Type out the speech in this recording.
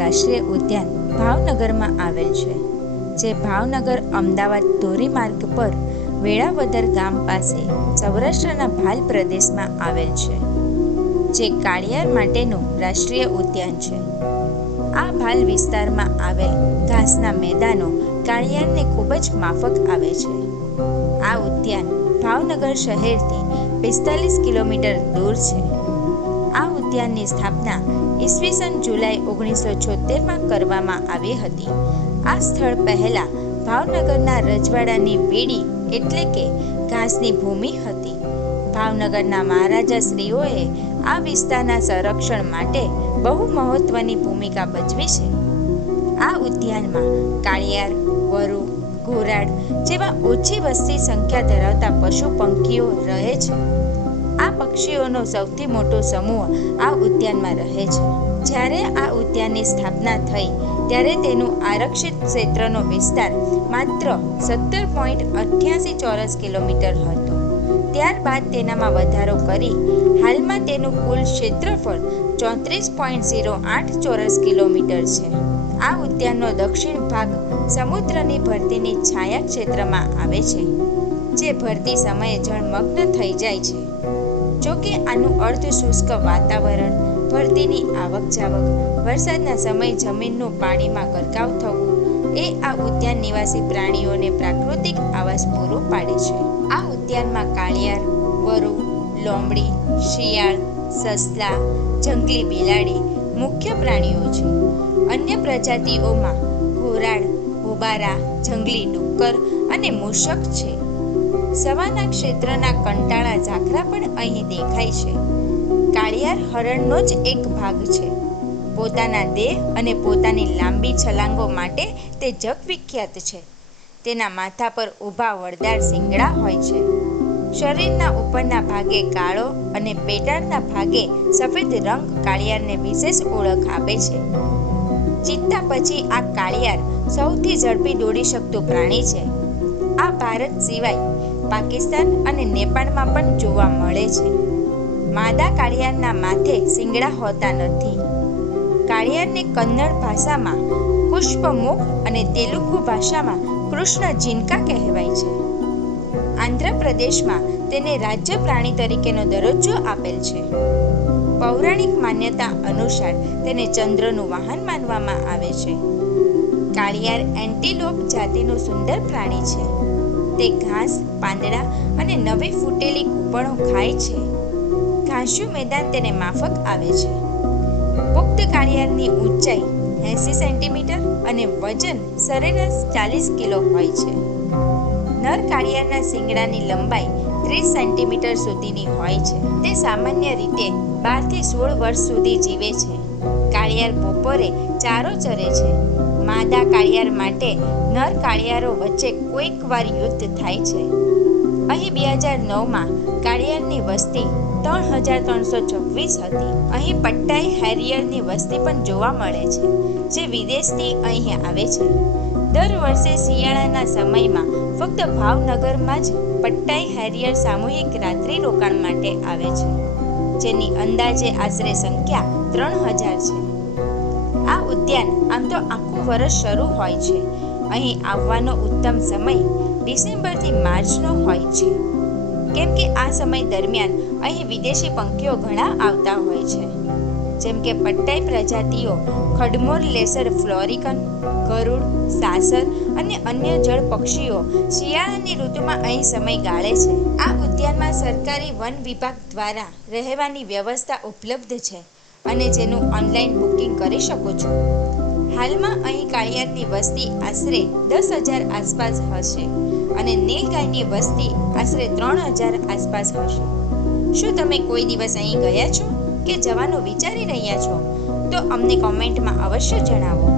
રાષ્ટ્રીય ઉદ્યાન ભાવનગરમાં આવેલ છે, જે ભાવનગર અમદાવાદ ધોરીમાર્ગ પર વેળાવદર ગામ પાસે સૌરાષ્ટ્રના ભાલ પ્રદેશમાં આવેલ છે, જે કાળિયાર માટેનું રાષ્ટ્રીય ઉદ્યાન છે. આ ભાલ વિસ્તારમાં આવેલ ઘાસના મેદાનો કાળિયારને ખૂબ જ માફક આવે છે. આ ઉદ્યાન ભાવનગર શહેરથી 45 કિલોમીટર દૂર છે. આ ઉદ્યાનની સ્થાપના ઈસવીસન જુલાઈ 1976માં કરવામાં આવી હતી. આ સ્થળ પહેલા ભાવનગરના રજવાડાની વેડી એટલે કે ઘાસની ભૂમિ હતી. ભાવનગરના મહારાજાશ્રીઓએ આ વિસ્તારના સંરક્ષણ માટે બહુ મહત્વની ભૂમિકા ભજવી છે. આ ઉદ્યાનમાં કાળિયાર, વરુ, ઘોરાડ જેવા ઓછી વસ્તી સંખ્યા ધરાવતા પશુ પંખીઓ રહે છે. આ પક્ષીઓનો સૌથી મોટો સમૂહ આ ઉદ્યાનમાં રહે છે. જ્યારે આ ઉદ્યાનની સ્થાપના થઈ ત્યારે તેનું આરક્ષિત ક્ષેત્રનો વિસ્તાર માત્ર 17.88 ચોરસ કિલોમીટર હતો. ત્યારબાદ તેનામાં વધારો કરી હાલમાં તેનું કુલ ક્ષેત્રફળ 34.08 ચોરસ કિલોમીટર છે. આ ઉદ્યાનનો દક્ષિણ ભાગ સમુદ્રની ભરતીની છાયા ક્ષેત્રમાં આવે છે, જે ભરતી સમયે જળમગ્ન થઈ જાય છે. જોકે આનું અર્ધ શુષ્ક વાતાવરણ, ભરતીની આવક જાવક, વરસાદના સમયે જમીનનું પાણીમાં ગરકાવ થવું એ આ ઉદ્યાન નિવાસી પ્રાણીઓને પ્રાકૃતિક આવાસ પૂરો પાડે છે. આ ઉદ્યાનમાં કાળિયાર, વરુ, લોમડી, શિયાળ, સસલા, જંગલી બિલાડી મુખ્ય પ્રાણીઓ છે. અન્ય પ્રજાતિઓમાં ઘોરાડ, હોબારા, જંગલી ડુક્કર અને મૂષક છે. સવાના ક્ષેત્રના કંટાળા ઝાખરા પણ અહીં દેખાય છે. કાળિયાર હરણનો જ એક ભાગ છે. પોતાના દેહ અને પોતાની લાંબી છલાંગો માટે તે જગવિખ્યાત છે. તેના માથા પર ઊભા વળદાર શિંગડા હોય છે. શરીરના ઉપરના ભાગે કાળો અને પેટાળના ભાગે સફેદ રંગ કાળિયારને વિશેષ ઓળખ આપે છે. ચિત્તા પછી આ કાળિયાર સૌથી ઝડપી દોડી શકતું પ્રાણી છે. આ ભારત સિવાય પાકિસ્તાન અને નેપાળમાં પણ જોવા મળે છે. માદા કાળિયારના માથે શિંગડા હોતા નથી. કાળિયારને કન્નડ ભાષામાં પુષ્પમુખ અને તેલુગુ ભાષામાં કૃષ્ણ જિંકા કહેવાય છે. આંધ્રપ્રદેશમાં તેને રાજ્ય પ્રાણી તરીકેનો દરજ્જો આપેલ છે. પૌરાણિક માન્યતા અનુસાર તેને ચંદ્રનું વાહન માનવામાં આવે છે. કાળિયાર એન્ટીલોપ જાતિનું સુંદર પ્રાણી છે. તે ઘાસ, પાંદડા અને નવી ફૂટેલી કૂપણો ખાય છે. ઘાસ્યું મેદાન તેને માફક આવે છે. પુખ્ત કાળિયારની ઊંચાઈ 80 સેન્ટીમીટર અને વજન સરેરાશ 40 કિલો હોય છે. નર કાળિયારના શિંગડાની લંબાઈ 30 સેન્ટીમીટર સુધીની હોય છે. તે સામાન્ય રીતે 12 થી 16 વર્ષ સુધી જીવે છે. કાળિયાર બપોરે ચારો ચરે છે. માદા કાળિયાર માટે નર કાળિયારો વચ્ચે કોઈકવાર યુદ્ધ થાય છે. અહીં 2009માં કાળિયારની વસ્તી 3326 હતી. અહીં પટ્ટાઈ હેરિયરની વસ્તી પણ જોવા મળે છે, જે વિદેશથી અહીં આવે છે. દર વર્ષે શિયાળાના સમયમાં ફક્ત ભાવનગરમાં જ પટ્ટાઈ હેરિયર સામૂહિક રાત્રિ રોકાણ માટે આવે છે, જેની અંદાજે આશરે સંખ્યા 3000 છે. આ ઉદ્યાન આમ તો આખું વર્ષ શરૂ હોય છે. અહીં આવવાનો ઉત્તમ સમય ડિસેમ્બરથી માર્ચનો હોય છે, કેમ કે આ સમય દરમિયાન અહીં વિદેશી પંખીઓ ઘણા આવતા હોય છે, જેમ કે પટ્ટાઈ પ્રજાતિઓ ખડમોર લેસર ફ્લોરિકન, ગરુડ, સાસર અને અન્ય જળ પક્ષીઓ શિયાળાની ઋતુમાં અહીં સમય ગાળે છે. આ ઉદ્યાનમાં સરકારી વન વિભાગ દ્વારા રહેવાની વ્યવસ્થા ઉપલબ્ધ છે અને જેનું ઓનલાઈન બુકિંગ કરી શકો છો. હાલમાં અહીં કાળિયારની વસ્તી આશરે 10,000 આસપાસ હશે અને નીલગાયની વસ્તી આશરે 3,000 આસપાસ હશે. શું તમે કોઈ દિવસ અહીં ગયા છો કે જવાનું વિચારી રહ્યા છો? તો અમને કોમેન્ટમાં અવશ્ય જણાવો.